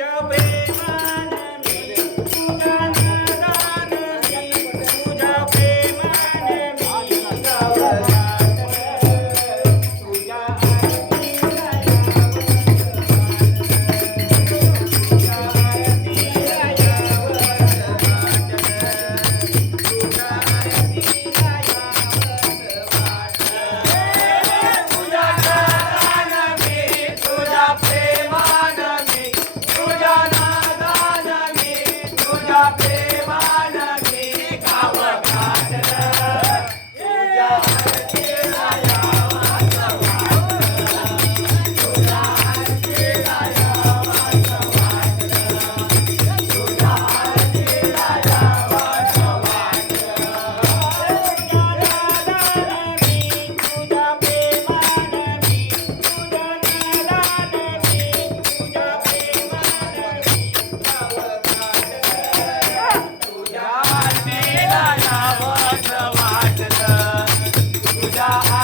今杯。I Allah, Ya